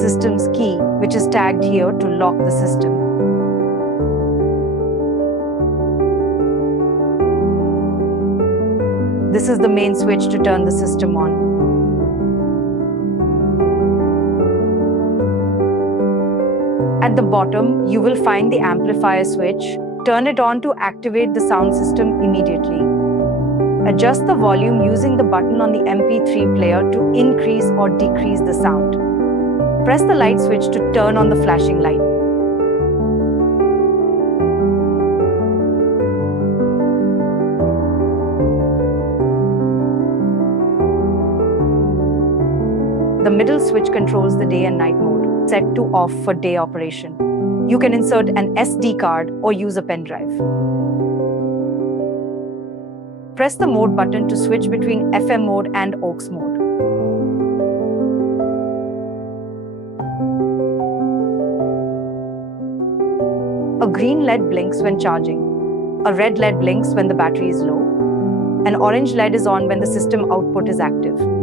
system's key, which is tagged here to lock the system. This is the main switch to turn the system on. At the bottom, you will find the amplifier switch. Turn it on to activate the sound system immediately. Adjust the volume using the button on the MP3 player to increase or decrease the sound. Press the light switch to turn on the flashing light. The middle switch controls the day and night mode, set to off for day operation. You can insert an SD card or use a pen drive. Press the mode button to switch between FM mode and aux mode. A green LED blinks when charging. A red LED blinks when the battery is low. An orange LED is on when the system output is active.